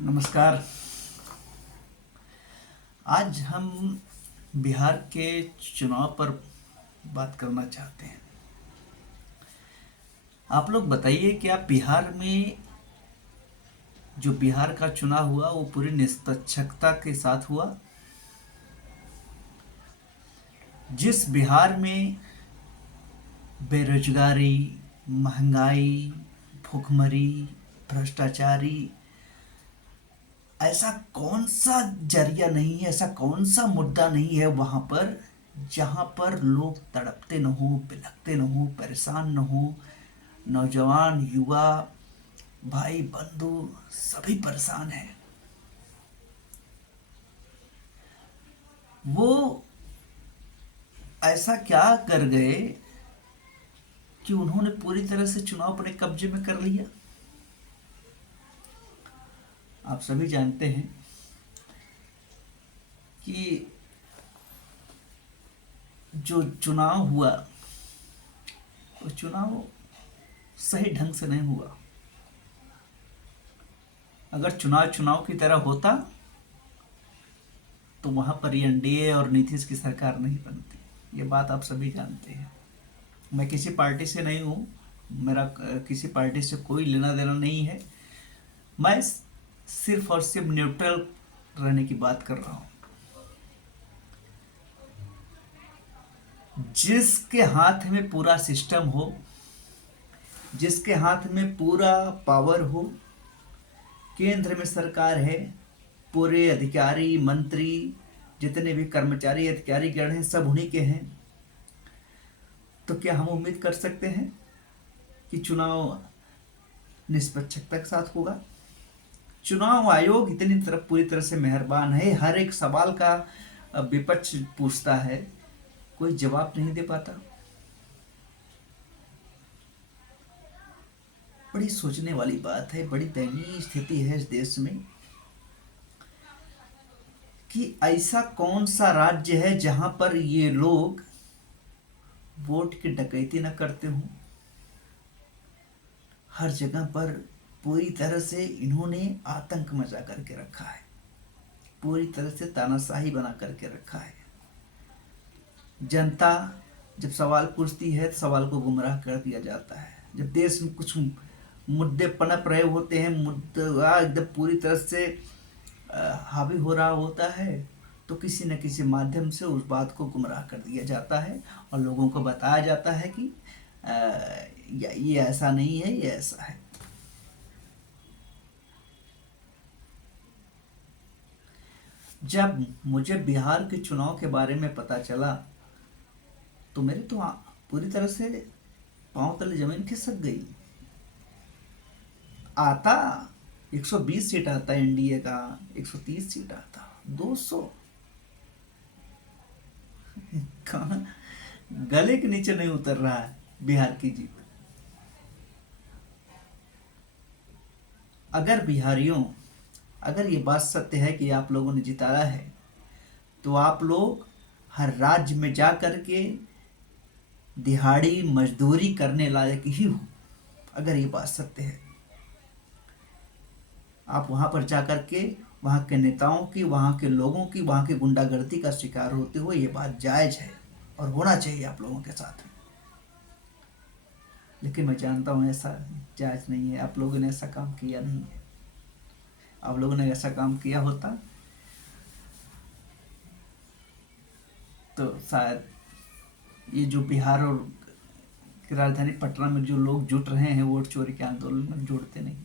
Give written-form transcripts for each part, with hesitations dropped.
नमस्कार। आज हम बिहार के चुनाव पर बात करना चाहते हैं। आप लोग बताइए कि आप बिहार में जो बिहार का चुनाव हुआ वो पूरी निष्पक्षता के साथ हुआ। जिस बिहार में बेरोजगारी, महंगाई, भुखमरी, भ्रष्टाचारी, ऐसा कौन सा जरिया नहीं है, ऐसा कौन सा मुद्दा नहीं है वहां पर जहां पर लोग तड़पते न हो, बिलखते न हो, परेशान न हो। नौजवान, युवा, भाई बंधु सभी परेशान हैं। वो ऐसा क्या कर गए कि उन्होंने पूरी तरह से चुनाव अपने कब्जे में कर लिया। आप सभी जानते हैं कि जो चुनाव हुआ वो चुनाव सही ढंग से नहीं हुआ। अगर चुनाव चुनाव की तरह होता तो वहां पर एनडीए और नीतीश की सरकार नहीं बनती। ये बात आप सभी जानते हैं। मैं किसी पार्टी से नहीं हूँ, मेरा किसी पार्टी से कोई लेना देना नहीं है। मैं सिर्फ और सिर्फ न्यूट्रल रहने की बात कर रहा हूँ। जिसके हाथ में पूरा सिस्टम हो, जिसके हाथ में पूरा पावर हो, केंद्र में सरकार है, पूरे अधिकारी मंत्री जितने भी कर्मचारी अधिकारी गण हैं सब उन्हीं के हैं, तो क्या हम उम्मीद कर सकते हैं कि चुनाव निष्पक्षता के साथ होगा? चुनाव आयोग इतनी तरफ पूरी तरह से मेहरबान है, हर एक सवाल का विपक्ष पूछता है, कोई जवाब नहीं दे पाता। बड़ी सोचने वाली बात है, बड़ी दयनीय स्थिति है इस देश में कि ऐसा कौन सा राज्य है जहां पर ये लोग वोट की डकैती न करते हों। हर जगह पर पूरी तरह से इन्होंने आतंक मचा करके रखा है, पूरी तरह से तानाशाही बना करके रखा है। जनता जब सवाल पूछती है तो सवाल को गुमराह कर दिया जाता है। जब देश में कुछ मुद्दे पनप रहे होते हैं, मुद्दा एकदम पूरी तरह से हावी हो रहा होता है, तो किसी न किसी माध्यम से उस बात को गुमराह कर दिया जाता है और लोगों को बताया जाता है कि ये ऐसा नहीं है, ये ऐसा है। जब मुझे बिहार के चुनाव के बारे में पता चला तो मेरे तो पूरी तरह से पांव तले जमीन खिसक गई। आता 120 सीट आता एनडीए का, 130 सीट आता 200 कहाँ गले के नीचे नहीं उतर रहा है बिहार की जीत। अगर बिहारियों, अगर ये बात सत्य है कि आप लोगों ने जिताया है तो आप लोग हर राज्य में जा करके दिहाड़ी मजदूरी करने लायक ही हो। अगर ये बात सत्य है, आप वहां पर जाकर के वहां के नेताओं की, वहां के लोगों की, वहां की गुंडागर्दी का शिकार होते हुए, ये बात जायज है और होना चाहिए आप लोगों के साथ में। लेकिन मैं जानता हूं ऐसा जायज नहीं है, आप लोगों ने ऐसा काम किया नहीं है। आप लोगों ने ऐसा काम किया होता तो शायद ये जो बिहार और की राजधानी पटना में जो लोग जुट रहे हैं वोट चोरी के आंदोलन में, जुड़ते नहीं।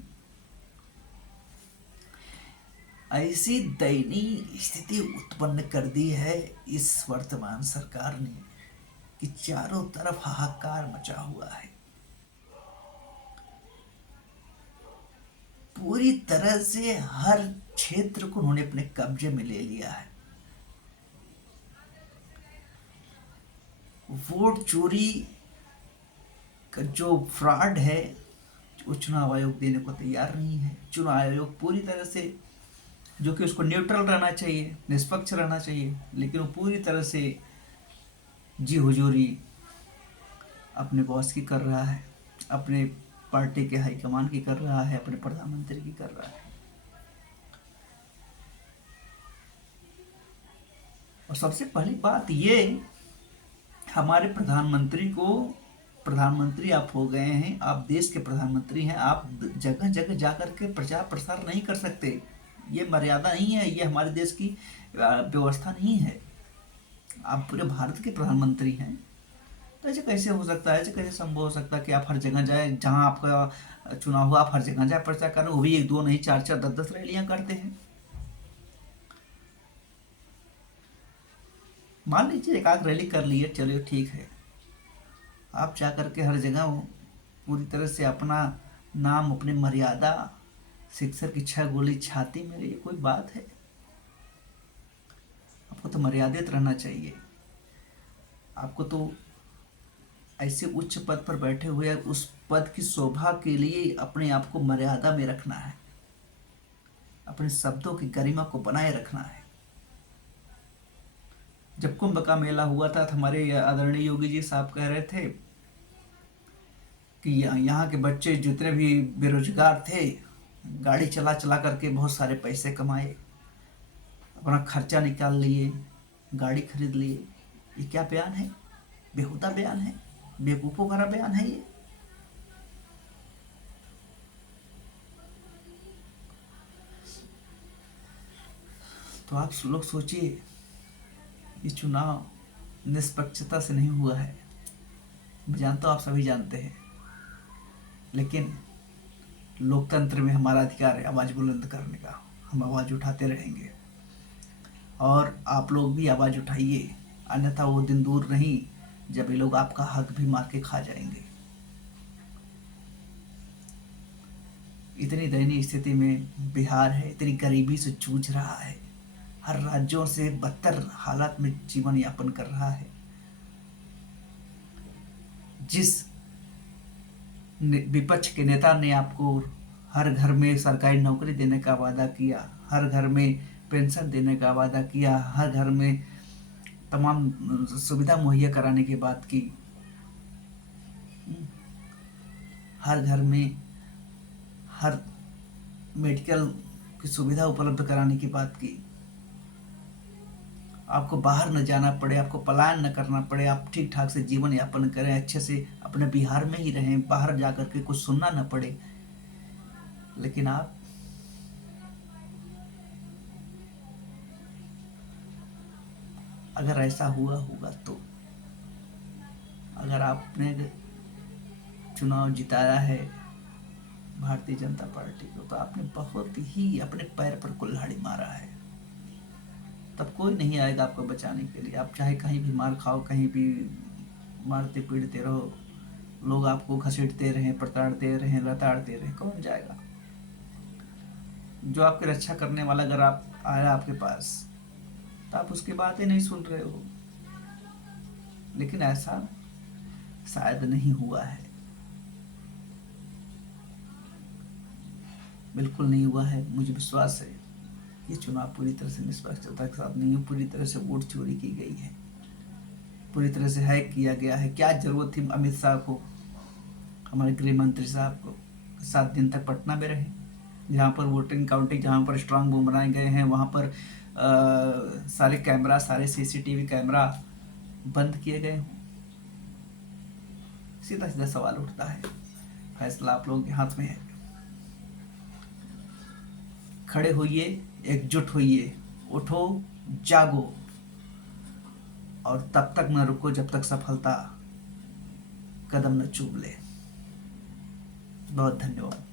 ऐसी दयनीय स्थिति उत्पन्न कर दी है इस वर्तमान सरकार ने कि चारों तरफ हाहाकार मचा हुआ है। पूरी तरह से हर क्षेत्र को उन्होंने अपने कब्जे में ले लिया है। वोट चोरी का जो फ्रॉड है वो चुनाव आयोग देने को तैयार नहीं है। चुनाव आयोग पूरी तरह से, जो कि उसको न्यूट्रल रहना चाहिए, निष्पक्ष रहना चाहिए, लेकिन वो पूरी तरह से जी हुजूरी अपने बॉस की कर रहा है, अपने पार्टी के हाईकमान की कर रहा है, अपने प्रधानमंत्री की कर रहा है। और सबसे पहली बात ये, हमारे प्रधानमंत्री आप हो गए हैं, आप देश के प्रधानमंत्री हैं, आप जगह जगह जाकर के प्रचार प्रसार नहीं कर सकते। ये मर्यादा नहीं है, ये हमारे देश की व्यवस्था नहीं है। आप पूरे भारत के प्रधानमंत्री हैं, तो ऐसे कैसे हो सकता है, ऐसे कैसे संभव हो सकता है कि आप हर जगह जाए, जहां आपका चुनाव हुआ आप हर जगह जाए प्रचार करें, वो भी 1-2 नहीं 4-4 10-10 रैलियां करते हैं। मान लीजिए एक आध रैली कर लिए, चलिए ठीक है, आप जा करके हर जगह पूरी तरह से अपना नाम, अपनी मर्यादा, शिक्षक की 6 गोली छाती में, ये कोई बात है? आपको तो मर्यादित रहना चाहिए। आपको तो ऐसे उच्च पद पर बैठे हुए उस पद की शोभा के लिए अपने आप को मर्यादा में रखना है, अपने शब्दों की गरिमा को बनाए रखना है। जब कुंभ का मेला हुआ था तो हमारे आदरणीय योगी जी साहब कह रहे थे कि यहाँ के बच्चे जितने भी बेरोजगार थे, गाड़ी चला चला करके बहुत सारे पैसे कमाए, अपना खर्चा निकाल लिए, गाड़ी खरीद लिए। ये क्या बयान है? बेहुदा बयान है, बेवकूफ़ों भरा बयान है ये। तो आप लोग सोचिए, ये चुनाव निष्पक्षता से नहीं हुआ है, मैं जानता हूँ आप सभी जानते हैं, लेकिन लोकतंत्र में हमारा अधिकार है आवाज़ बुलंद करने का। हम आवाज़ उठाते रहेंगे और आप लोग भी आवाज़ उठाइए, अन्यथा वो दिन दूर नहीं जब ये लोग आपका हक भी मार के खा जाएंगे। इतनी दयनीय स्थिति में बिहार है, इतनी गरीबी से जूझ रहा है, हर राज्यों से बदतर हालात में जीवन यापन कर रहा है। जिस विपक्ष के नेता ने आपको हर घर में सरकारी नौकरी देने का वादा किया, हर घर में पेंशन देने का वादा किया, हर घर में तमाम सुविधा मुहैया कराने की बात की, हर घर में हर मेडिकल की सुविधा उपलब्ध कराने की बात की, आपको बाहर न जाना पड़े, आपको पलायन न करना पड़े, आप ठीक ठाक से जीवन यापन करें, अच्छे से अपने बिहार में ही रहें, बाहर जा करके कुछ सुनना न पड़े। लेकिन आप अगर ऐसा हुआ होगा तो, अगर आपने चुनाव जिताया है भारतीय जनता पार्टी को, तो आपने बहुत ही अपने पैर पर कुल्हाड़ी मारा है। तब कोई नहीं आएगा आपको बचाने के लिए। आप चाहे कहीं भी मार खाओ, कहीं भी मारते पीटते रहो, लोग आपको घसीटते रहें, प्रताड़ते रहें, लताड़ते रहें, कौन जाएगा? जो आपकी रक्षा करने वाला अगर आप आया आपके पास, तो आप उसकी बातें नहीं सुन रहे हो। लेकिन ऐसा शायद नहीं हुआ है, बिल्कुल नहीं हुआ है। मुझे विश्वास है ये चुनाव पूरी तरह से निष्पक्षता के साथ नहीं, पूरी तरह से वोट चोरी की गई है, पूरी तरह से हैक किया गया है। क्या जरूरत थी अमित शाह को, हमारे गृह मंत्री साहब को 7 दिन तक पटना में रहे, जहाँ पर वोटिंग काउंटिंग, जहाँ पर स्ट्रांग रूम बनाए गए हैं, वहाँ पर सारे कैमरा, सारे सीसीटीवी कैमरा बंद किए गए हों? सीधा सीधा सवाल उठता है। फैसला आप लोगों के हाथ में है। खड़े होइए, एकजुट होइए, उठो, जागो, और तब तक न रुको जब तक सफलता कदम न चूम ले। बहुत धन्यवाद।